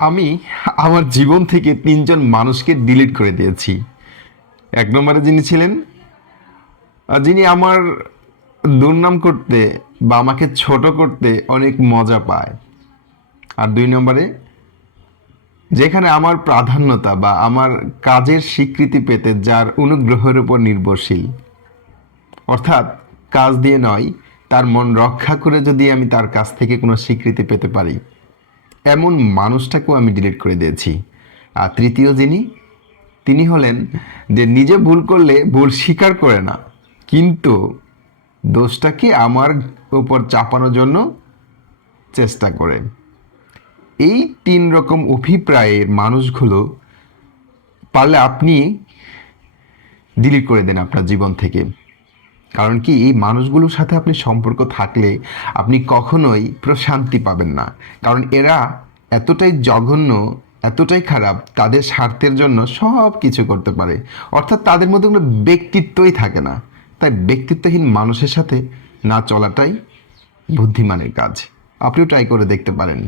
আমি আমার জীবন থেকে তিনজন মানুষকে ডিলিট করে দিয়েছি। এক নম্বরে যিনি ছিলেন, যিনি আমার দুর্নাম করতে বা আমাকে ছোট করতে অনেক মজা পায়। আর দুই নম্বরে, যেখানে আমার প্রাধান্যতা বা আমার কাজের স্বীকৃতি পেতে যার অনুগ্রহের উপর নির্ভরশীল, অর্থাৎ কাজ দিয়ে নয়, তার মন রক্ষা করে যদি আমি তার কাছ থেকে কোনো স্বীকৃতি পেতে পারি, এমন মানুষটাকেও আমি ডিলিট করে দিয়েছি। আর তৃতীয় যিনি, তিনি হলেন যে নিজে ভুল করলে ভুল স্বীকার করে না, কিন্তু দোষটাকে আমার উপর চাপানোর জন্য চেষ্টা করে। এই তিন রকম অভিপ্রায়ের মানুষগুলো পারলে আপনি ডিলিট করে দেন আপনার জীবন থেকে। কারণ কি, এই মানুষগুলোর সাথে আপনি সম্পর্ক থাকলে আপনি কখনোই প্রশান্তি পাবেন না। কারণ এরা এতটাই জঘন্য, এতটাই খারাপ, তাদের স্বার্থের জন্য সব কিছু করতে পারে। অর্থাৎ তাদের মধ্যে কোনো ব্যক্তিত্বই থাকে না। তাই ব্যক্তিত্বহীন মানুষের সাথে না চলাটাই বুদ্ধিমানের কাজ। আপনিও ট্রাই করে দেখতে পারেন।